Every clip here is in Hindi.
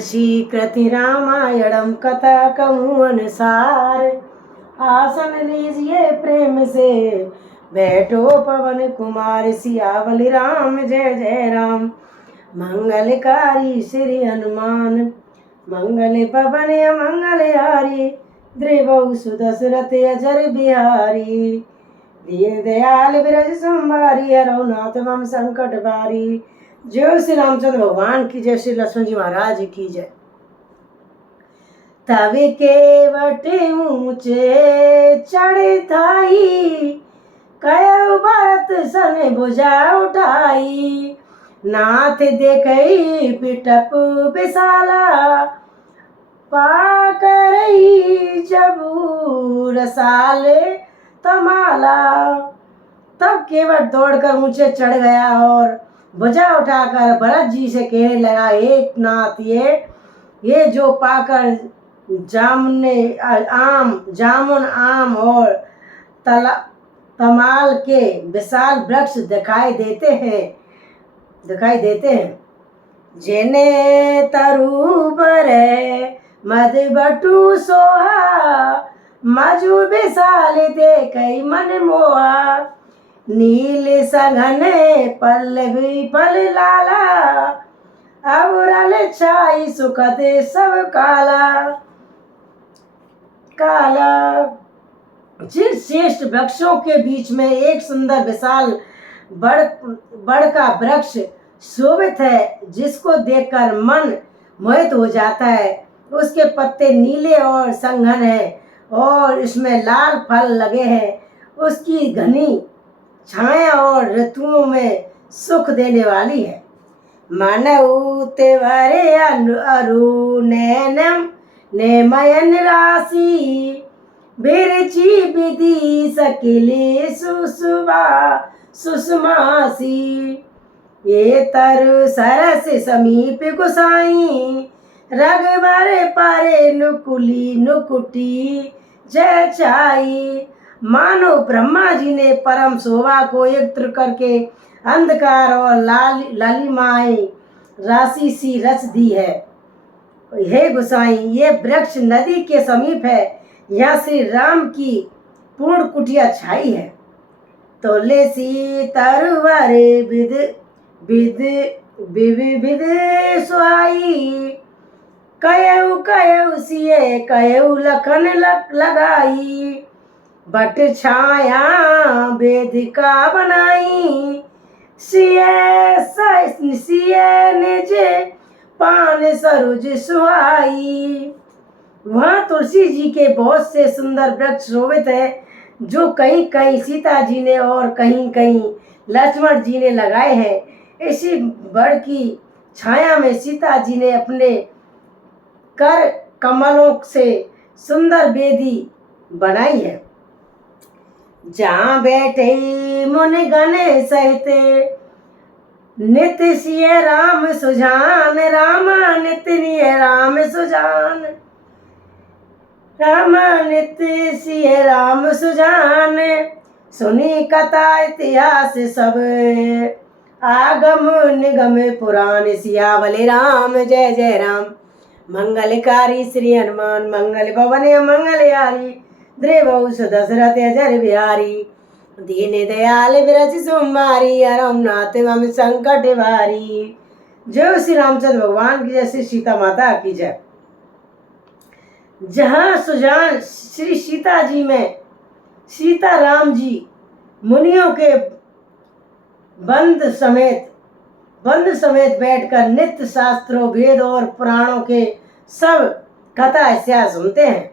श्रीकृति रामायणम कथा कहूँ अनुसार। आसन लीजिए प्रेम से बैठो पवन कुमार। सियावल राम जय जय राम। मंगलकारी श्री हनुमान मंगल पवन मंगलहारी। द्रिवहु सुदशरथ अजर बिहारी। दीन दयाल बिरज संभारी। रघुनाथ मम संकट बारी। जय श्री रामचंद्र भगवान की जय। श्री लक्ष्मण जी महाराज की जय। तब केवट ऊंचे चढ़ाई कयो भरत सन भुजा उठाई। नाथ देखई बिटप विशाला पाकरई जबू रसाले तमाला। तब केवट दौड़कर ऊंचे चढ़ गया और भुजा उठाकर भरत जी से कहने लगा, एक नाथ ये जो पाकर जामुन आम और तमाल के विशाल वृक्ष दिखाई देते हैं जिन्हें तरु बरे मद बटू सोहा। मजु विशाल देखई मन मोहा। नील सघन पल्लवी फल लाला। अवरल छाई सुखद सब काला। जिन श्रेष्ठ वृक्षों के बीच में एक सुंदर विशाल बड़ का वृक्ष शोभित है, जिसको देखकर मन मोहित हो जाता है। उसके पत्ते नीले और संघन हैं और इसमें लाल फल लगे हैं। उसकी घनी छाया और ऋतुओं में सुख देने वाली है। मानव तेवरे अरु नैनम नेमयन राशि। बिरची विधि सकिले सुषमासी। ये तरु सरस समीप गुसाई। रघुबर पारे नुकुली नुकुटी जय छाई। मानो ब्रह्मा जी ने परम शोभा को एकत्र करके अंधकार और लालिमाएं राशि सी रच दी है। हे गोसाई, ये वृक्ष नदी के समीप है। यहाँ श्री राम की पूर्ण कुटिया छाई है। तुलसी तरुवर विद सुहाई। कयऊ सिए कयऊ लखन लगाई। बट छाया वेदिका बनाई। सिए निज पान सरुज सुहाई। वहाँ तुलसी जी के बहुत से सुंदर वृक्ष शोभित है, जो कहीं कहीं सीता जी ने और कहीं कहीं लक्ष्मण जी ने लगाए हैं। इसी बड़ की छाया में सीता जी ने अपने कर कमलों से सुंदर वेदी बनाई है। जहाँ बैठे मुन गण सहित नित्य सिय राम सुजान। रामा नित्य राम सुजान। रामा नित्य सिय राम सुजान। सुनी कथा इतिहास सब आगम निगम पुराण। सियावल राम जय जय राम। मंगलकारी श्री हनुमान मंगल भवन मंगलहारी। द्रिवहु सुदशरथ अजर बिहारी। दीन दयाल बिरज सुमारी। रघुनाथ मम संकट बारी। जय श्री रामचंद्र भगवान की जय। श्री सीता माता की जय। जहाँ सुजान श्री सीता जी में सीता राम जी मुनियों के बंद समेत बैठकर नित्य शास्त्रों वेद और पुराणों के सब कथा इतिहास सुनते हैं।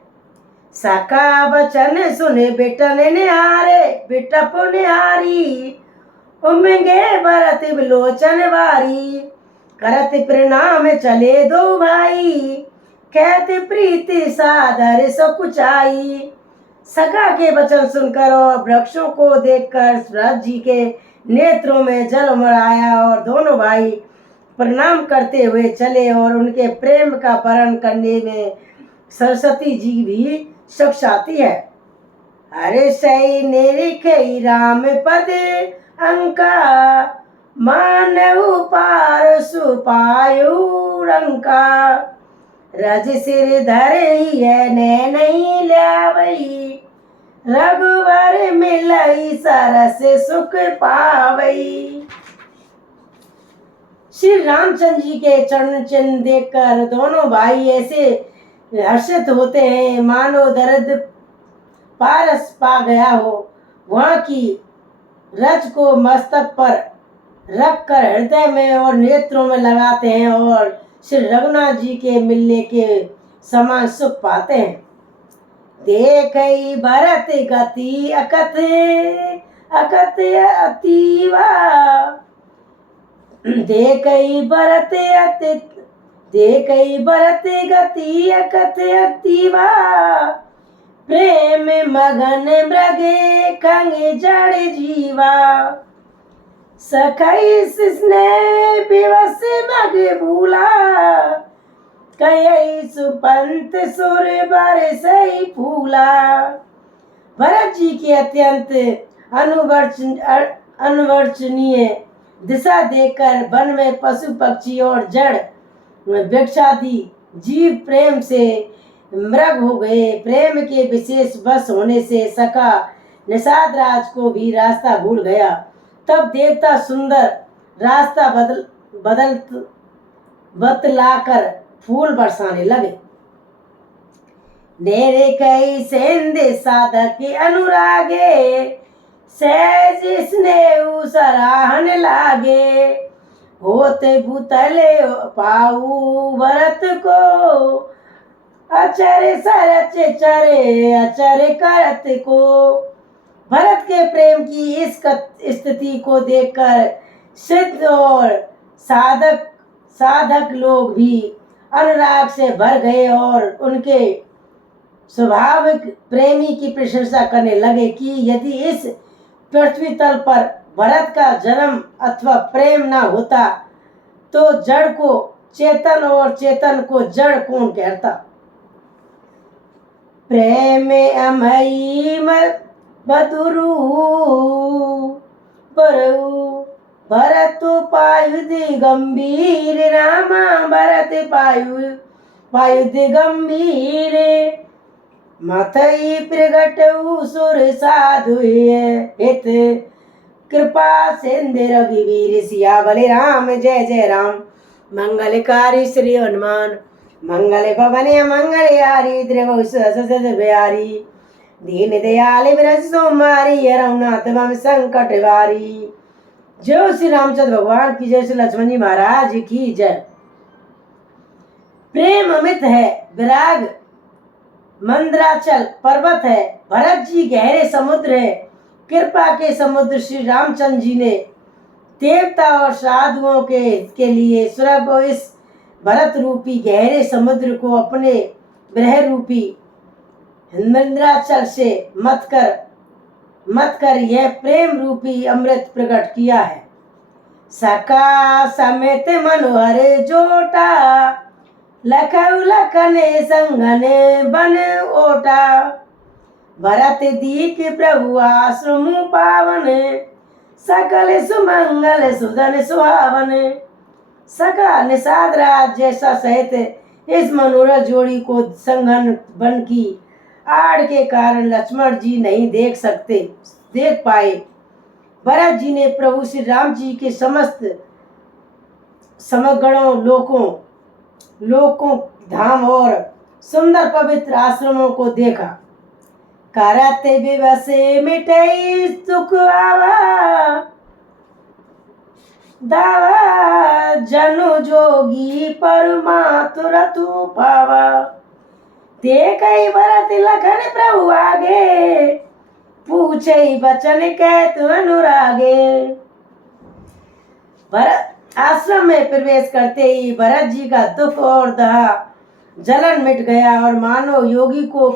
सका वचन सुने बिटन बिटप निहारी। उमंगे भरत विलोचन वारी। करत प्रणाम चले दो भाई। कहते प्रीति सादर सकुचाई। सखा के वचन सुनकर और वृक्षों को देखकर सूरज जी के नेत्रों में जल उमड़ आया और दोनों भाई प्रणाम करते हुए चले और उनके प्रेम का वर्णन करने में सरस्वती जी भी सक्षाती है। अरे सई निरिखई राम पद अंका। मानव पार सुपायु रंका। रज सिर धरे ही है ने नहीं ल्यावई, रघुवर मिलई सरस सुख पावई। श्री रामचंद्र जी के चरण चिन्ह देखकर दोनों भाई ऐसे हर्षित होते हैं मानो दर्द पारस पा गया हो। वहाँ की रज को मस्तक पर रखकर हृदय में और नेत्रों में लगाते हैं और श्री रघुनाथ जी के मिलने के समान सुख पाते हैं। देखई भरत गति अकथ अकथ अतीवा, देखई भरत गति अकथ अतीवा, प्रेम मगन मृगे खंगे जड़ जीवा, सखई स्नेह विवश मग भूला, कई सुपंत सुर बरसई फूला। भरत जी के अत्यंत अनुवर्चनीय दिशा देखकर वन में पशु पक्षी और जड़ वृक्षादि जीव प्रेम से मृग हो गए। प्रेम के विशेष बस होने से सखा निषाद राज को भी रास्ता भूल गया। तब देवता सुंदर रास्ता बतलाकर फूल बरसाने लगे। नेरे कई सेंदे साधक अनुरागे, सहज स्नेह सराहन लागे, होते भूतले पाऊ भरत को, अचर सरच चरे अचर करत को। भरत के प्रेम की इस स्थिति को देखकर सिद्ध और साधक लोग भी अनुराग से भर गए और उनके स्वाभाविक प्रेमी की प्रशंसा करने लगे कि यदि इस पृथ्वी तल पर भरत का जन्म अथवा प्रेम न होता तो जड़ को चेतन और चेतन को जड़ कौन कहता। प्रेम अमई बदुरु परु भरत पायुधि गंभीर, रामा भरत पायुधि गंभीर, मथई प्रगटऊ सुर साधु हित, कृपा सिंधु रघुवीर, सियावल राम जय जय राम। मंगलकारी श्री हनुमान, मंगल भवन मंगलयारी, द्रवौ बिहारी, दीन दयाल विरज सोमारी, रघुनाथ मम संकट वारी। जय श्री रामचंद्र भगवान की जय, श्री लक्ष्मण जी महाराज की जय। प्रेम अमित है, विराग मंद्राचल पर्वत है, भरत जी गहरे समुद्र है। कृपा के समुद्र श्री रामचंद्र जी ने देवता और साधुओं के लिए स्वर्ग और इस भरत रूपी गहरे समुद्र को अपने ग्रह रूपी मंद्राचल से मत कर यह प्रेम रूपी अमृत प्रकट किया है। सका समेत मनोहर जोटा, लखऊ लखने संगने बन ओटा, भरत दीक प्रभु आश्रम पावन, सकल सुमंगल सुधन सुहावन। सका निषाद राज जैसा सहित इस मनोरथ जोड़ी को संघन बन की आड़ के कारण लक्ष्मण जी नहीं देख पाए। भरत जी ने प्रभु श्री राम जी के समस्त समगणों लोकों धाम और सुंदर पवित्र आश्रमों को देखा। करते विवसे मिटई सुख आवा, दावा जनु जोगी परमातुरतु पावा। देखई भरत लखन प्रभु आगे, पूछई बचन कहत अनुरागे। भरत आश्रम में प्रवेश करते ही भरत जी का दुख और दहा जलन मिट गया और मानो योगी को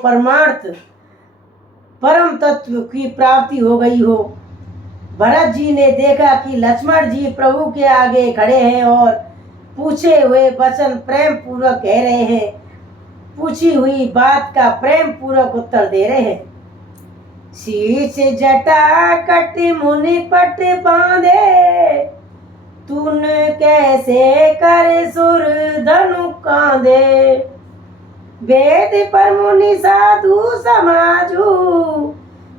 परम तत्व की प्राप्ति हो गई हो। भरत जी ने देखा कि लक्ष्मण जी प्रभु के आगे खड़े हैं और पूछे हुए वचन प्रेम पूर्वक कह रहे हैं, पूछी हुई बात का प्रेम पूर्वक उत्तर दे रहे हैं। शीश जटा कट मुनि पट बांधे, तून कैसे कर सुर धनु कांधे। वेद पर मुनि साधु समाजू,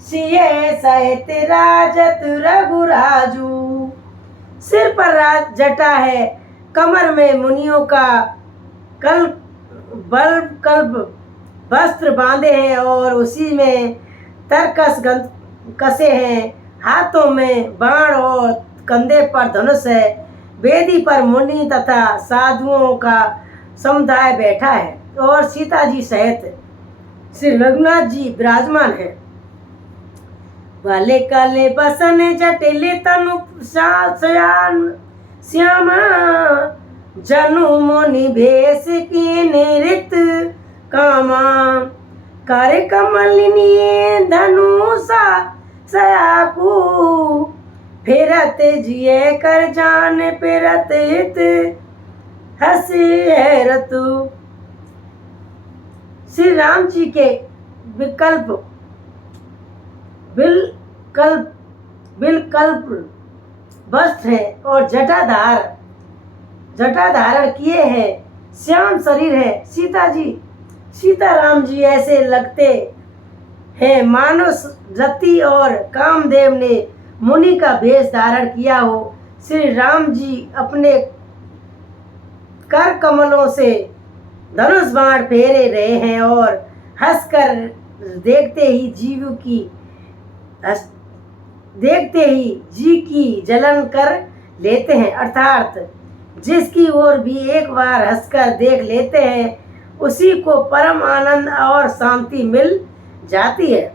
सिए सहित राजत रघुराजू। सिर पर राज जटा है, कमर में मुनियों का कल्प वस्त्र बांधे हैं और उसी में तरकस कसे हैं। हाथों में बाण और कंधे पर धनुष है। वेदी पर मुनि तथा साधुओं का समुदाय बैठा है और सीता जी सहित श्री रघुनाथ जी विराजमान है। वाले काले बसन जटिल तनु श्यामा, जनु मुनि भेष की निरित कामा। कर कमलिनी धनुषा सयाकू, फिरत जिये कर जान फिरत हित हसी हैरतु। श्री राम जी के बिलकल्प वस्त्र है और जटा धारण किए हैं। श्याम शरीर है। सीताराम जी ऐसे लगते हैं मानो रति और कामदेव ने मुनि का वेश धारण किया हो। श्री राम जी अपने कर कमलों से धनुष बाण फेरे रहे हैं और हंसकर देखते ही जी की जलन कर लेते हैं। अर्थात जिसकी ओर भी एक बार हंसकर देख लेते हैं उसी को परम आनंद और शांति मिल जाती है।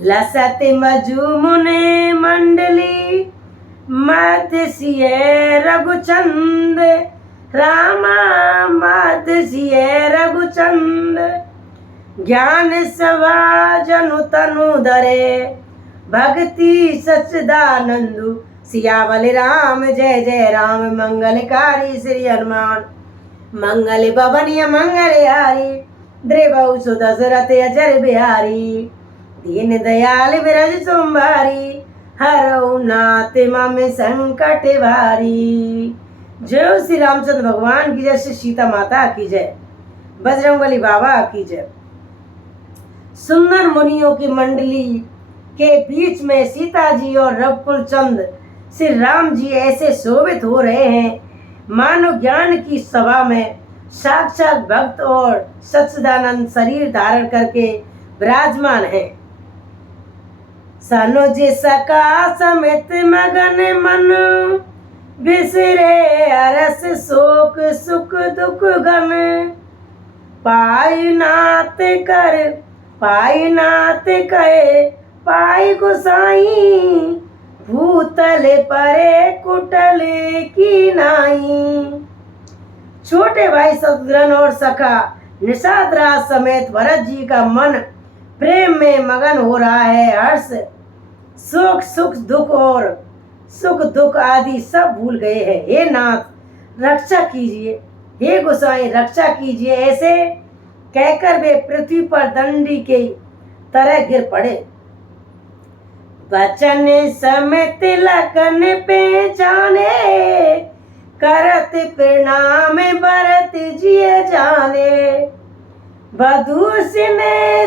लसत मजूमुने मंडली, मध्य सिए रघुचंद, रामा मध्य सिए रघुचंद। ज्ञान सवा जनु तनु धरे, भक्ति सच्चिदानंदु। सियावल राम जय जय राम, मंगलकारी श्री हनुमान। मंगल भवनिय मंगल हारी, द्रिवौ सुदशरथ अजर बिहारी। दीन दयाल विरज सोमवारी, हरौ नाथ मम संकट भारी। जय श्री रामचंद्र भगवान की जय, श्री सीता माता की जय, बजरंगबली बाबा की जय। सुंदर मुनियों की मंडली के बीच में सीता जी और रघुकुल चंद श्री राम जी ऐसे शोभित हो रहे हैं मानो ज्ञान की सभा में साक्षात भक्त और सच्चिदानंद शरीर धारण करके विराजमान है। सनुज सका समेत मगन मन, बिसरे अरस शोक सुख दुख गम। पाई नाथ कहे पाई गोसाई, भूतल परे कुटल की नाई। छोटे भाई शत्रुघ्न और सखा निषाद राज समेत भरत जी का मन प्रेम में मगन हो रहा है। हर्ष सुख दुख आदि सब भूल गए हैं। हे नाथ रक्षा कीजिए, हे गोसाई रक्षा कीजिए, ऐसे कहकर वे पृथ्वी पर दंडी के तरह गिर पड़े। वचन समेत लखन पहचाने, करत प्रणाम भरत जिय जाने। बधूषण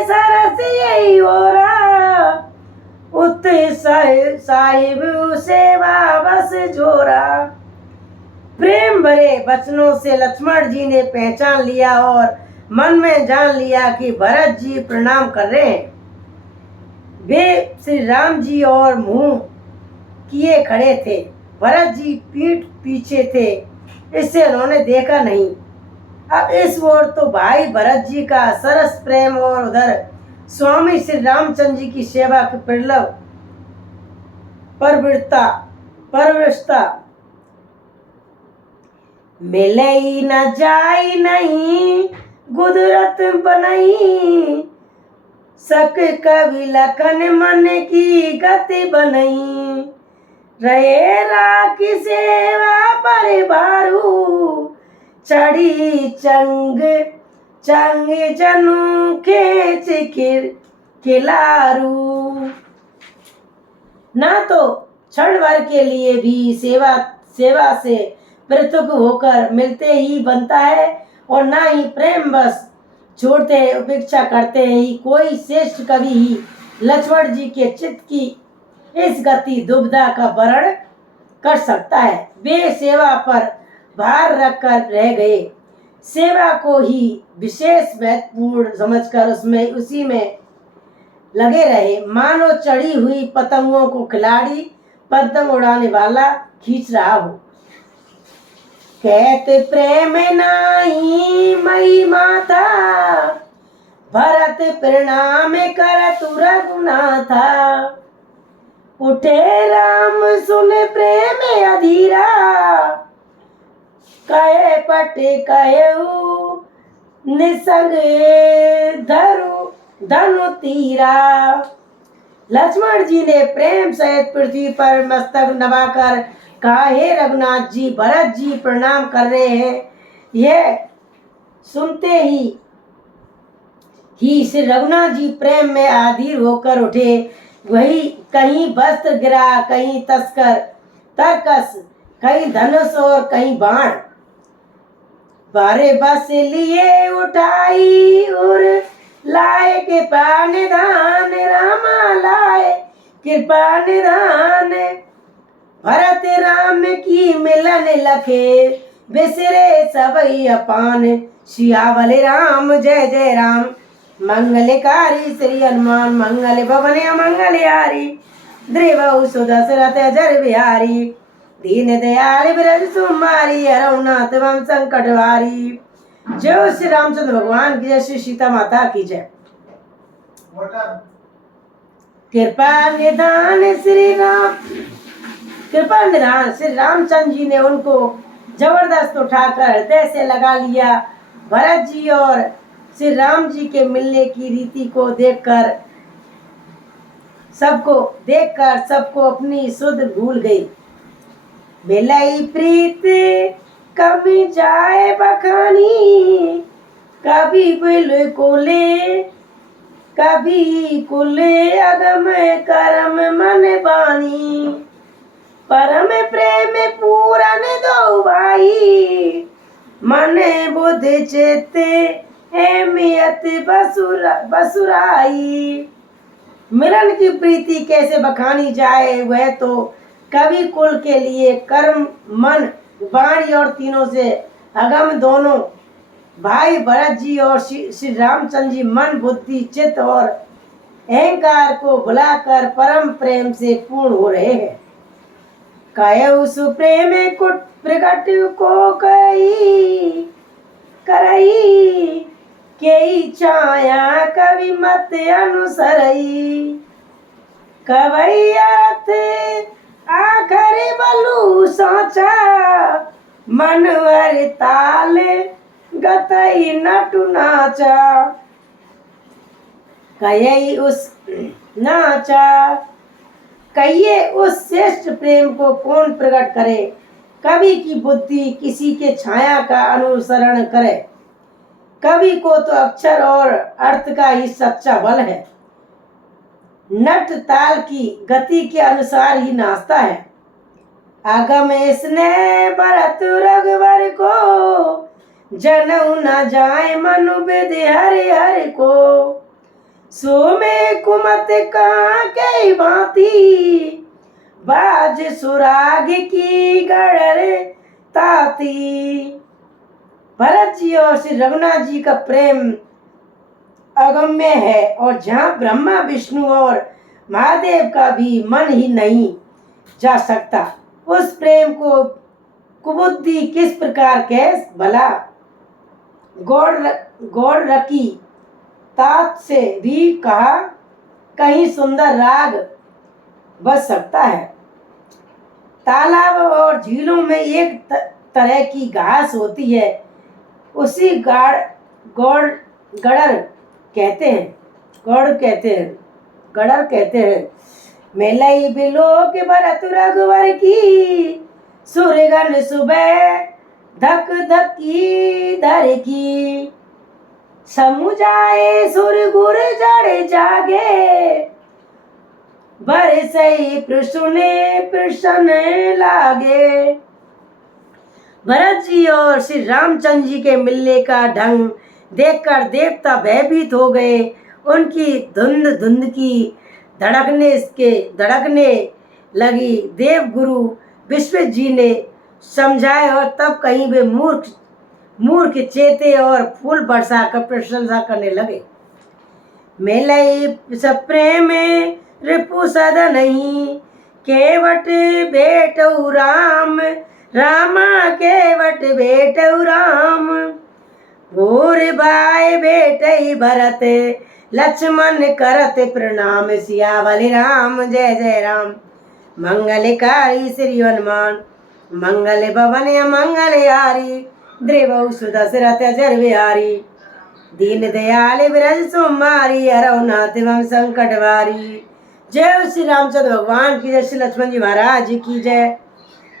सरस यही ओरा, उत साहिब सेवा बस जोरा। प्रेम भरे वचनों से लक्ष्मण जी ने पहचान लिया और मन में जान लिया कि भरत जी प्रणाम कर रहे हैं। वे श्री राम जी और मुंह किए खड़े थे। भरत जी पीठ पीछे थे, इससे उन्होंने देखा नहीं। अब इस ओर तो भाई भरत जी का सरस प्रेम और उधर स्वामी श्री रामचंद्र जी की सेवा की परवृष्टा मिलई न जाई नहीं, गुदरत बनई। सक कवि लखन मन की गति बनई। रहे राखी सेवा परिवारू, चढ़ी चंग जनु खेच खिलारू। ना तो क्षण भर के लिए भी सेवा से पृथक होकर मिलते ही बनता है और ना ही प्रेम बस छोड़ते उपेक्षा करते हैं ही कोई श्रेष्ठ कवि ही लक्ष्मण जी के चित्त की इस गति दुविधा का वर्ण कर सकता है। वे सेवा पर भार रखकर रह गए, सेवा को ही विशेष महत्वपूर्ण समझकर उसी में लगे रहे, मानो चढ़ी हुई पतंगों को खिलाड़ी पतंग उड़ाने वाला खींच रहा हो। कहते प्रेम नाई मई माता, भरत प्रणाम करत रघुनाथा। उठे राम सुन प्रेम अधीरा, कहे पटे कहु निसंग धनु तीरा। लक्ष्मण जी ने प्रेम सहित पृथ्वी पर मस्तक नवाकर कहा, हे रघुनाथ जी, भरत जी प्रणाम कर रहे हैं। यह सुनते ही श्री रघुनाथ जी प्रेम में आधीर होकर उठे। वही कहीं वस्त्र गिरा, कहीं तस्कर तरकस, कहीं धनुष और कहीं बाण। बारे बस लिए उठाई और लाए कृपा निधान, रामा लाए कृपा निधान। भरत राम की मिलन लखे, बिसरे सबई अपान। सियावल राम जय जय राम, मंगलकारी श्री हनुमान। मंगल भवन मंगलहारी, द्रिवहु सुदशरथ जर बिहारी। दीन दयाल बिरज सुमारी, हरहुनाथ वम संकट हारी। जय श्री रामचंद्र भगवान की जय, श्री सीता माता की जय। कृपा निधान श्री राम, कृपा निधान श्री रामचंद्र जी ने उनको जबरदस्त उठाकर हृदय से लगा लिया। भरत जी और श्री राम जी के मिलने की रीति को देखकर सबको अपनी सुध भूल गई। मिलई प्रीत कभी जाए बखानी, कभी बिल्कुले कभी कुले अगम करम मन बानी। परम प्रेम पूरन दो भाई, मन बुध चित हेमियत बसुराई। मिलन की प्रीति कैसे बखानी जाए, वह तो कवि कुल के लिए कर्म मन वाणी और तीनों से अगम दोनों भाई भरत जी और श्री रामचंद्र जी मन बुद्धि चित्त और अहंकार को भुलाकर परम प्रेम से पूर्ण हो रहे हैं। कयउ सुप्रेम कुट प्रकट को करई, केई छाया कवि मत अनुसरई। कवई अर्थ आखरि बलु साचा, मनवर ताल गतई नटु नाचा। कयई उस नाचा, कहिए उस श्रेष्ठ प्रेम को कौन प्रकट करे। कवि की बुद्धि किसी के छाया का अनुसरण करे। कवि को तो अक्षर और अर्थ का ही सच्चा बल है, नट ताल की गति के अनुसार ही नाचता है। आगम स्नेह भरत रघुवर को, जनऊ न जाए मनु विधि हरि हरि को। सो में कुमत कहाँ के भांति, बाज सुराग की गड़र ताती। भरत जी और श्री रघुनाथ जी का प्रेम अगम्य है, और जहाँ ब्रह्मा विष्णु और महादेव का भी मन ही नहीं जा सकता, उस प्रेम को कुबुद्धि किस प्रकार के भला गौड़ रखी तात से भी कहा कहीं सुंदर राग बज सकता है। तालाब और झीलों में एक तरह की घास होती है, उसी गड़र कहते हैं। मेलई बिलोक भरत रघुवर की, सूर्यगन सुबह धक धकी धर की। समुझाए सुर गुर जड़ जागे, बरसई प्रसुने प्रसन लागे। भरत जी और श्री रामचंद्र जी के मिलने का ढंग देखकर देवता भयभीत हो गए। उनकी धुंध धुंध की धड़कने लगी। देव गुरु विश्वजित जी ने समझाए और तब कहीं वे मूर्ख चेते और फूल बरसाकर प्रशंसा करने लगे। मेलई सब प्रेम रिपु सदा नहीं, केवट बेटऊ राम, रामा केवट बेटऊ राम। भोर बाय बेटई भरत, लक्ष्मण करत प्रणाम। सियावल राम जय जय राम, मंगलकारी श्री हनुमान। मंगल भवन मंगलहारी, द्रिवौ सुदशरथ जर बिहारी। दीन दयाल विरज सुमारी, हरौ नाथ मम संकट वारी। जय श्री रामचंद्र भगवान की जय, श्री लक्ष्मण जी महाराज की जय।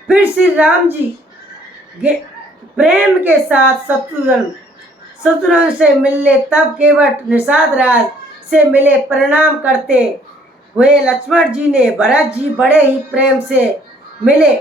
फिर श्री राम जी प्रेम के साथ शत्रुघ्न से मिलने तब केवट निषाद राज से मिले। प्रणाम करते हुए लक्ष्मण जी ने भरत जी बड़े ही प्रेम से मिले।